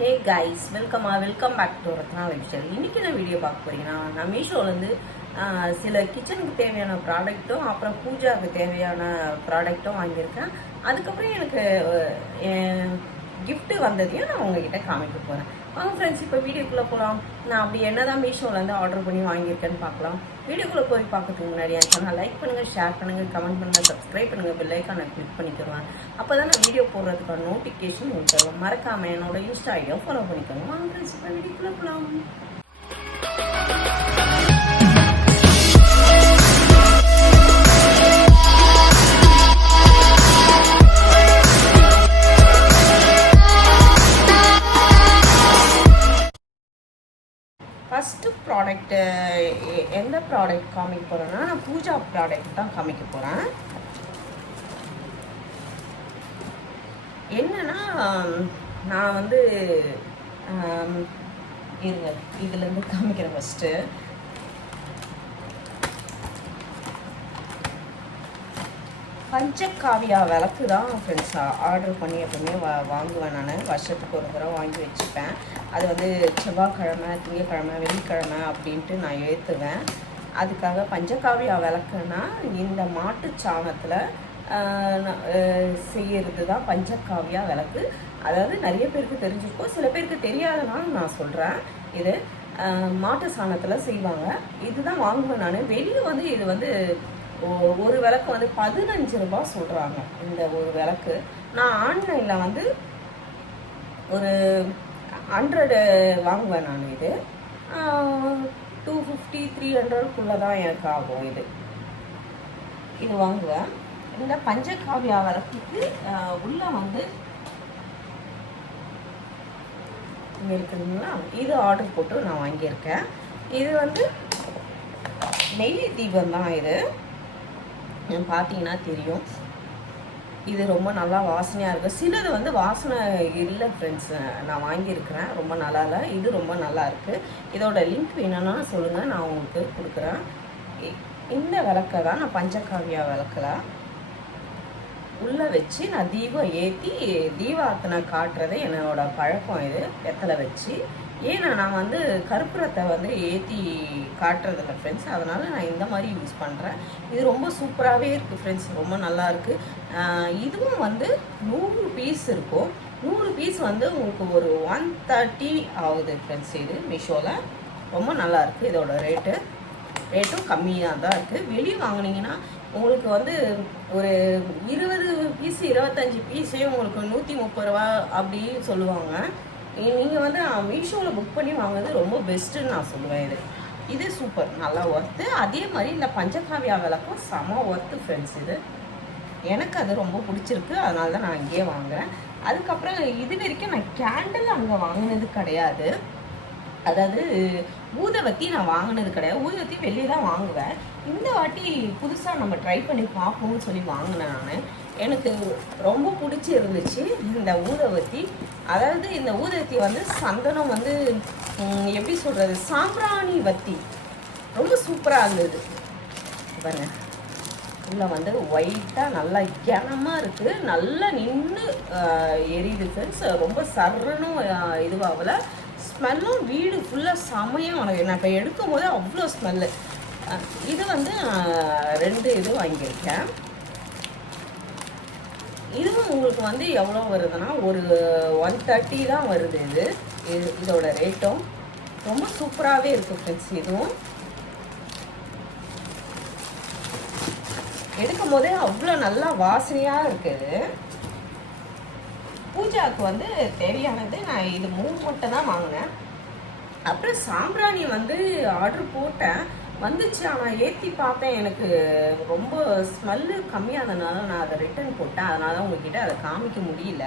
Hey guys, welcome back to Ratna life style. இன்றைக்கி நான் video பார்க்க போகிறீங்கன்னா, நான் மீஷோலேருந்து சில கிச்சனுக்கு தேவையான ப்ராடக்ட்டும் அப்புறம் பூஜாவுக்கு தேவையான ப்ராடக்ட்டும் வாங்கியிருக்கேன். அதுக்கப்புறம் எனக்கு கிஃப்ட்டு வந்ததையும் நான் உங்ககிட்ட காமிக்க போகிறேன். வாங்க ஃப்ரெண்ட்ஸ், இப்போ வீடியோக்குள்ளே போகலாம். நான் அப்படி என்ன தான் மீஷோலேருந்து ஆர்டர் பண்ணி வாங்கியிருக்கேன்னு பார்க்கலாம். வீடியோக்குள்ளே போய் பார்க்கறதுக்கு முன்னாடி என் சேனல் லைக் பண்ணுங்கள், ஷேர் பண்ணுங்கள், கமெண்ட் பண்ணுங்கள், சப்ஸ்கிரைப் பண்ணுங்கள், பெல் ஐக்கானை கிளிக் பண்ணிக்கோங்க. அப்போ தான் நான் வீடியோ போடுறதுக்கான நோட்டிஃபிகேஷன் உங்களுக்கு தரும். மறக்காமல் என்னோட இன்ஸ்டா ஐடியா ஃபாலோ பண்ணிக்கோங்க. வாங்க ஃப்ரெண்ட்ஸ், இப்போ வீடியோக்குள்ளே போகலாம். ஃபஸ்ட்டு ப்ராடக்ட்டு எந்த ப்ராடக்ட் காமிக்க போகிறேன்னா, நான் பூஜா ப்ராடக்ட் தான் காமிக்க போகிறேன். என்னன்னா, நான் வந்து இருங்க, இதுலேருந்து காமிக்கிறேன். ஃபஸ்ட்டு பஞ்சகாவியா விளக்கு தான் ஃப்ரெண்ட்ஸ் ஆர்டர் பண்ணி எப்பவுமே வாங்குவேன். நான் வருஷத்துக்கு ஒரு தடவை வாங்கி வச்சுப்பேன். அது வந்து செவ்வாய்க்கிழமை, திங்கக்கிழமை, வெள்ளிக்கிழமை அப்படின்ட்டு நான் ஏற்றுவேன். அதுக்காக பஞ்சகாவியா விளக்குன்னா இந்த மாட்டு சாணத்தில் செய்கிறது தான் பஞ்சகாவியா விளக்கு. அதாவது நிறைய பேருக்கு தெரிஞ்சிருக்கும், சில பேருக்கு தெரியாதனால நான் சொல்கிறேன். இது மாட்டு சாணத்தில் செய்வாங்க. இதுதான் வாங்குவேன் நான். வெளியே வந்து இது வந்து ஒரு விளக்கு வந்து 15 ரூபா சொல்கிறாங்க. இந்த ஒரு விளக்கு நான் ஆன்லைனில் வந்து ஒரு 100 வாங்குவேன் நான். இது 250 300க்குள்ளே தான் எனக்கு ஆகும். இது வாங்குவேன். இந்த பஞ்சகாவியா விளக்குக்கு உள்ளே வந்து இங்கே இருக்குதுங்களா, இது ஆர்டர் போட்டு நான் வாங்கியிருக்கேன். இது வந்து நெய் தீபம் தான். இது பார்த்தீங்கன்னா தெரியும். இது ரொம்ப நல்லா வாசனையாக இருக்குது. சிலது வந்து வாசனை இல்லை ஃப்ரெண்ட்ஸ், நான் வாங்கியிருக்கிறேன், ரொம்ப நல்லா இல்லை. இது ரொம்ப நல்லா இருக்குது. இதோட லிங்க் வேணும்னா சொல்லுங்கள், நான் உங்களுக்கு கொடுக்குறேன். இந்த விளக்கை தான் நான் பஞ்சகாவியா விளக்கில் உள்ளே வச்சு நான் தீபம் ஏற்றி தீபார்த்தனை காட்டுறது என்னோட பழக்கம். இது வெத்தலை வச்சு, ஏன்னா நான் வந்து கற்பூரத்தை வந்து ஏற்றி காட்டுறதில்ல ஃப்ரெண்ட்ஸ், அதனால் நான் இந்த மாதிரி யூஸ் பண்ணுறேன். இது ரொம்ப சூப்பராகவே இருக்குது ஃப்ரெண்ட்ஸ், ரொம்ப நல்லாயிருக்கு. இதுவும் வந்து 100 பீஸ் இருக்கும். 100 பீஸ் வந்து உங்களுக்கு ஒரு 130 ஆகுது ஃப்ரெண்ட்ஸ். இது மீஷோவில் ரொம்ப நல்லாயிருக்கு. இதோட ரேட்டும் கம்மியாக தான் இருக்குது. வெளியே வாங்கினீங்கன்னா உங்களுக்கு வந்து ஒரு 20 பீஸ் 25 பீஸே உங்களுக்கு 130 ரூபா அப்படி சொல்லுவாங்க. நீங்கள் வந்து மீஷோவில் புக் பண்ணி வாங்குறது ரொம்ப பெஸ்ட்டுன்னு நான் சொல்லுவேன். இது சூப்பர், நல்லா ஒர்த்து. அதே மாதிரி இந்த பஞ்சகாவியா விளக்கும் செம ஒர்த்து ஃப்ரெண்ட்ஸ். இது எனக்கு அது ரொம்ப பிடிச்சிருக்கு, அதனால தான் நான் இங்கேயே வாங்குகிறேன். அதுக்கப்புறம் இது வரைக்கும் நான் கேண்டில் அங்கே வாங்கினது கிடையாது. அதாவது ஊதுவத்தி நான் வாங்கினது கிடையாது. ஊதுவத்தி வெளியே தான் வாங்குவேன். இந்த வாட்டி புதுசாக நம்ம ட்ரை பண்ணி பார்ப்போம்னு சொல்லி வாங்கினேன் நான். எனக்கு ரொம்ப பிடிச்சி இருந்துச்சு இந்த ஊதுவத்தி. அதாவது இந்த ஊதுவத்தி வந்து சந்தனம் வந்து எப்படி சொல்கிறது, சாம்பிராணி வத்தி ரொம்ப சூப்பராக இருந்தது. பாருங்க, உள்ளே வந்து ஒயிட்டாக நல்லா கனமாக இருக்குது, நல்லா நின்று எரியுது ஃப்ரெண்ட்ஸ். ரொம்ப சர்றனும் இதுவாகல, ஸ்மெல்லும் வீடு ஃபுல்லாக செமையாக உனக்கு. நான் இப்போ எடுக்கும் போது அவ்வளோ ஸ்மெல்லு. இது வந்து 2 இது வாங்கியிருக்கேன். இதுவும் உங்களுக்கு வந்து எவ்வளோ வருதுன்னா ஒரு 130 தான் வருது. இதோட ரேட்டும் ரொம்ப சூப்பராகவே இருக்குது ஃப்ரெண்ட்ஸ். இதுவும் எடுக்கும் போதே அவ்வளோ நல்லா வாசனையாக இருக்குது. பூஜாவுக்கு வந்து தேவையானது நான் இது 3 மட்டும் தான் வாங்கினேன். அப்புறம் சாம்பிராணி வந்து ஆர்டர் போட்டேன், வந்துச்சு. ஆனால் ஏற்றி பார்த்தேன், எனக்கு ரொம்ப ஸ்மெல்லு கம்மியானதுனால நான் அதை ரிட்டர்ன் போட்டேன். அதனால தான் உங்ககிட்ட அதை காமிக்க முடியல.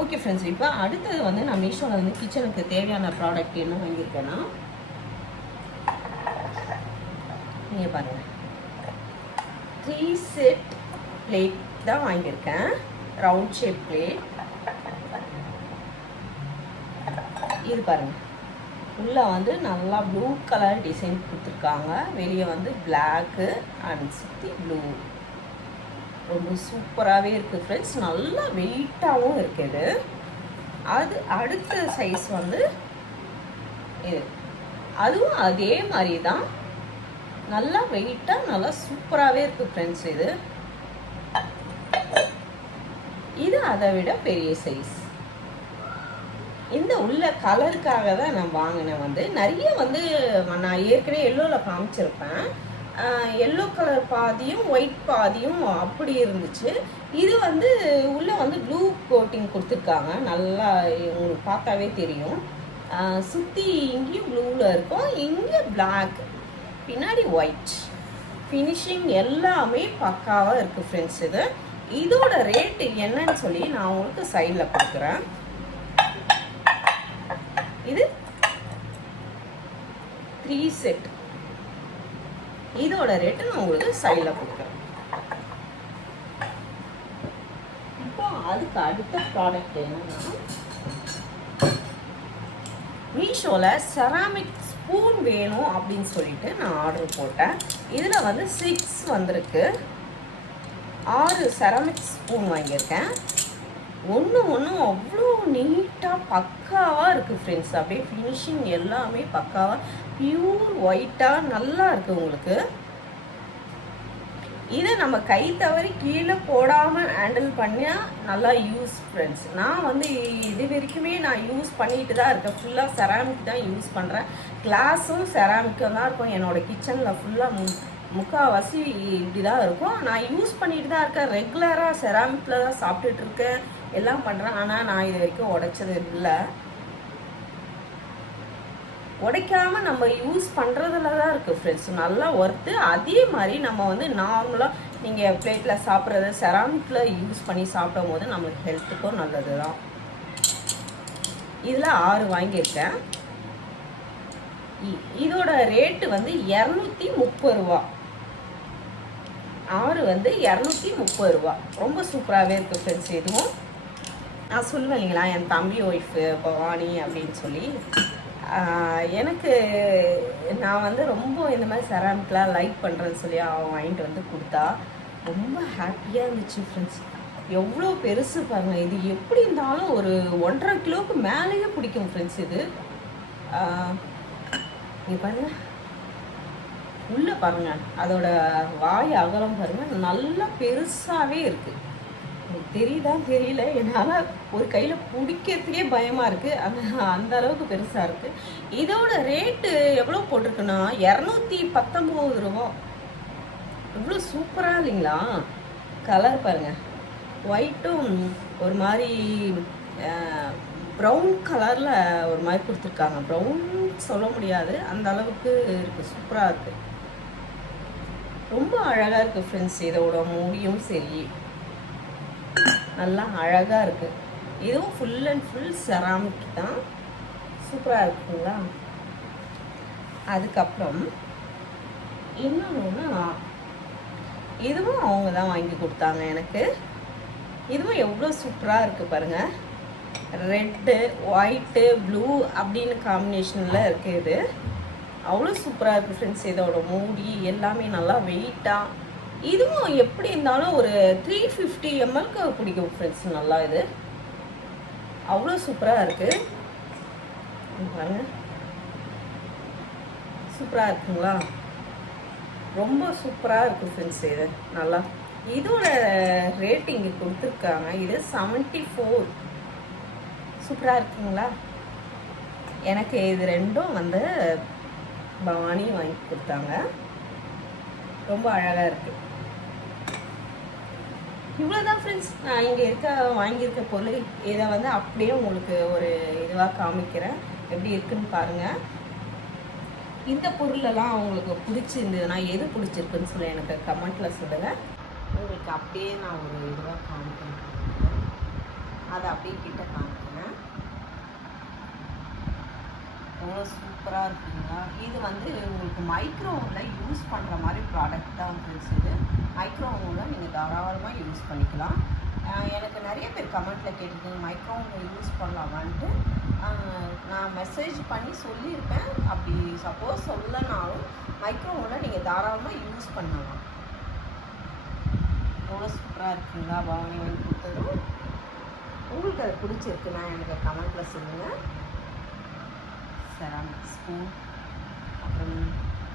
ஓகே ஃப்ரெண்ட்ஸ், இப்போ அடுத்தது வந்து நான் மீஷோவில் வந்து கிச்சனுக்கு தேவையான ப்ராடக்ட் என்ன வாங்கியிருக்கேன்னா, நீங்கள் பாருங்கள், 3 செட் பிளேட் தான் வாங்கியிருக்கேன். Round shape plate. இது பாருங்கள், உள்ளே வந்து நல்லா ப்ளூ கலர் டிசைன் கொடுத்துருக்காங்க. வெளியே வந்து பிளாக்கு அண்ட் சுற்றி ப்ளூ. ரொம்ப சூப்பராகவே இருக்குது ஃப்ரெண்ட்ஸ். நல்லா வெயிட்டாகவும் இருக்குது. அது அடுத்த சைஸ் வந்து இது, அதுவும் அதே மாதிரி தான், நல்லா வெயிட்டாக நல்லா சூப்பராகவே இருக்குது ஃப்ரெண்ட்ஸ். இது அதை விட பெரிய சைஸ். இந்த உள்ள கலருக்காக தான் நான் வாங்கினேன். வந்து நிறைய வந்து நான் ஏற்கனவே எல்லோவில் காமிச்சிருப்பேன். எல்லோ கலர் பாதியும் ஒயிட் பாதியும் அப்படி இருந்துச்சு. இது வந்து உள்ளே வந்து ப்ளூ கோட்டிங் கொடுத்துருக்காங்க. நல்லா உங்களுக்கு பார்த்தாவே தெரியும். சுற்றி இங்கேயும் ப்ளூவில் இருக்கும், இங்கே பிளாக், பின்னாடி ஒயிட். ஃபினிஷிங் எல்லாமே பக்காவாக இருக்குது ஃப்ரெண்ட்ஸ். இதோட ரேட்டு என்னன்னு சொல்லி நான் உங்களுக்கு சைடில் கொடுக்குறேன். இது 3 செட். இதோட ரேட்டு நான் உங்களுக்கு சைடில் கொடுக்குறேன். இப்போ அதுக்கு அடுத்த ப்ராடக்ட் என்னன்னா, மீஷோவில் செராமிக் ஸ்பூன் வேணும் அப்படின்னு சொல்லிட்டு நான் ஆர்டர் போட்டேன். இதில் வந்து 6 வந்திருக்கு. 6 செராமிக் ஸ்பூன் வாங்கியிருக்கேன். ஒன்று அவ்வளோ நீட்டாக பக்காவாக இருக்குது ஃப்ரெண்ட்ஸ். அப்படியே ஃபினிஷிங் எல்லாமே பக்காவாக பியூர் ஒயிட்டாக நல்லா இருக்குது உங்களுக்கு. இதை நம்ம கை தவறி கீழே போடாமல் ஹேண்டில் பண்ணியா நல்லா யூஸ் ஃப்ரெண்ட்ஸ். நான் வந்து இது வரைக்குமே நான் யூஸ் பண்ணிட்டு தான் இருக்கேன். ஃபுல்லாக செராமிக் தான் யூஸ் பண்ணுறேன். கிளாஸும் செராமிக்கும் தான் இருக்கும் என்னோடய கிச்சனில். ஃபுல்லாக முக்கால்வாசி இப்படி தான் இருக்கும். நான் யூஸ் பண்ணிட்டு தான் இருக்கேன். ரெகுலராக செராமிக்கில் தான் சாப்பிட்டுட்டு இருக்கேன், எல்லாம் பண்ணுறேன். ஆனால் நான் இது வரைக்கும் உடைச்சது இல்லை. உடைக்காமல் நம்ம யூஸ் பண்ணுறதுல தான் இருக்குது ஃப்ரெண்ட்ஸ். நல்லா ஒர்த்து. அதே மாதிரி நம்ம வந்து நார்மலாக நீங்கள் பிளேட்டில் சாப்பிட்றது செராமிக்கில் யூஸ் பண்ணி சாப்பிடும் போது நம்மளுக்கு ஹெல்த்துக்கும் நல்லது தான். இதில் 6 வாங்கியிருக்கேன். இதோட ரேட்டு வந்து 230 ரூபா. 6 வந்து 230 ரூபா. ரொம்ப சூப்பராகவே இருக்குது ஃப்ரெண்ட்ஸ். இதுவும் நான் சொல்லுவேன் இல்லைங்களா, என் தம்பி ஒய்ஃபு பவானி அப்படின்னு சொல்லி, எனக்கு நான் வந்து ரொம்ப இந்த மாதிரி செராமிக்லாம் லைக் பண்ணுறேன்னு சொல்லி அவன் வாங்கிட்டு வந்து கொடுத்தா ரொம்ப ஹாப்பியாக இருந்துச்சு ஃப்ரெண்ட்ஸ். எவ்வளோ பெருசு பாருங்கள். இது எப்படி இருந்தாலும் ஒரு 1.5 கிலோவுக்கு மேலேயே பிடிக்கும் ஃப்ரெண்ட்ஸ். இது இங்கே பாருங்கள், உள்ளே பாருங்கள், அதோட வாய் அகலம் பாருங்கள், நல்லா பெருசாகவே இருக்குது. எனக்கு தெரியுதான் தெரியல, என்னால் ஒரு கையில் பிடிக்கிறதுக்கே பயமாக இருக்குது. அந்த அளவுக்கு பெருசாக இருக்குது. இதோட ரேட்டு எவ்வளோ போட்டிருக்குன்னா 219 ரூபா. இவ்வளோ சூப்பராக இல்லைங்களா? கலர் பாருங்கள், ஒயிட்டும் ஒரு மாதிரி ப்ரௌன் கலரில் ஒரு மாதிரி கொடுத்துருக்காங்க. ப்ரௌன் சொல்ல முடியாது, அந்த அளவுக்கு இருக்குது. சூப்பராக இருக்குது, ரொம்ப அழகாக இருக்குது ஃப்ரெண்ட்ஸ். இதோட மூடியும் சரி நல்லா அழகாக இருக்குது. இதுவும் ஃபுல் அண்ட் ஃபுல் செராமிக் தான். சூப்பராக இருக்குங்களா? அதுக்கப்புறம் இன்னொன்று, இதுவும் அவங்க தான் வாங்கி கொடுத்தாங்க எனக்கு. இதுவும் எவ்வளோ சூப்பராக இருக்குது பாருங்கள். ரெட்டு, ஒயிட்டு, ப்ளூ அப்படின்னு காம்பினேஷனில் இருக்குது. இது அவ்வளோ சூப்பராக இருக்குது ஃப்ரெண்ட்ஸ். இதோட மூடி எல்லாமே நல்லா வெயிட்டாக. இதுவும் எப்படி இருந்தாலும் ஒரு 350 ml பிடிக்கும் ஃப்ரெண்ட்ஸ். நல்லா இது அவ்வளோ சூப்பராக இருக்குது பாருங்க. சூப்பராக இருக்குங்களா? ரொம்ப சூப்பராக இருக்குது ஃப்ரெண்ட்ஸ். இது நல்லா, இதோட ரேட்டிங் கொடுத்துருக்காங்க. இது 74. சூப்பராக இருக்குங்களா? எனக்கு இது ரெண்டும் வந்து பவானி வாங்கி கொடுத்தாங்க. ரொம்ப அழகாக இருக்குது. இவ்வளோதான் ஃப்ரெண்ட்ஸ். நான் இங்கே வாங்கியிருக்க பொருள். இதை வந்து அப்படியே உங்களுக்கு ஒரு இதுவாக காமிக்கிறேன், எப்படி இருக்குன்னு பாருங்கள். இந்த பொருளெல்லாம் உங்களுக்கு பிடிச்சிருந்ததுன்னா எது பிடிச்சிருக்குன்னு சொல்லி எனக்கு கமெண்ட்டில் சொல்லுங்கள். உங்களுக்கு அப்படியே நான் ஒரு இதுவாக காமிக்கிறேன். அதை அப்படியே கிட்ட காமிக்கிறேன். எவ்வளோ சூப்பராக இருக்குங்களா? இது வந்து உங்களுக்கு மைக்ரோவேவில் யூஸ் பண்ணுற மாதிரி ப்ராடக்ட் தான் ஃப்ரெண்ட்ஸ். இது மைக்ரோவேவில் நீங்கள் தாராளமாக யூஸ் பண்ணிக்கலாம். எனக்கு நிறைய பேர் கமெண்ட்டில் கேட்டிருக்கீங்க மைக்ரோவேவில் யூஸ் பண்ணலாமான்ட்டு. நான் மெசேஜ் பண்ணி சொல்லியிருப்பேன். அப்படி சப்போஸ் சொல்லனாலும் மைக்ரோவேவில் நீங்கள் தாராளமாக யூஸ் பண்ணலாம். எவ்வளோ சூப்பராக இருக்குங்களா? பவானி வாங்கி கொடுத்ததும் உங்களுக்கு அது பிடிச்சிருக்குன்னா எனக்கு கமெண்ட்டில் சொல்லுங்கள். செராமிக் ஸ்பூன், அப்புறம்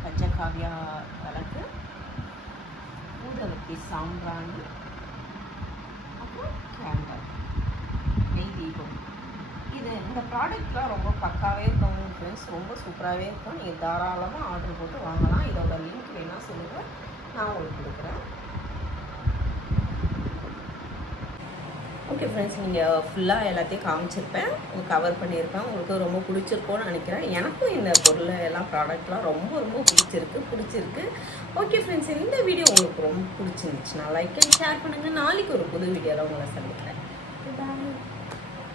பஞ்சகாவியா விளக்கு, ஊதுவத்தி சாம்பிராணி, அப்புறம் கேண்டல், நெய் தீபம். இந்த ப்ராடக்ட்லாம் ரொம்ப பக்காவே இருக்கும் ஃப்ரெண்ட்ஸ், ரொம்ப சூப்பராகவே இருக்கும். நீங்கள் தாராளமாக ஆர்டர் போட்டு வாங்கலாம். இதோட லிங்க் வேணால் சொல்லுங்கள், நான் உங்களுக்கு கொடுக்குறேன். ஓகே ஃப்ரெண்ட்ஸ், நீங்கள் ஃபுல்லாக எல்லாத்தையும் காமிச்சிருப்பேன், கவர் பண்ணியிருப்பேன். உங்களுக்கு ரொம்ப பிடிச்சிருக்கோன்னு நினைக்கிறேன். எனக்கும் இந்த பொருள் எல்லாம் ப்ராடக்ட்லாம் ரொம்ப ரொம்ப பிடிச்சிருக்கு. ஓகே ஃப்ரெண்ட்ஸ், இந்த வீடியோ உங்களுக்கு ரொம்ப பிடிச்சிருந்துச்சுன்னா லைக் அண்ட் ஷேர் பண்ணுங்கள். நாளைக்கு ஒரு புது வீடியோவில் உங்களை சந்திக்கிறேன்.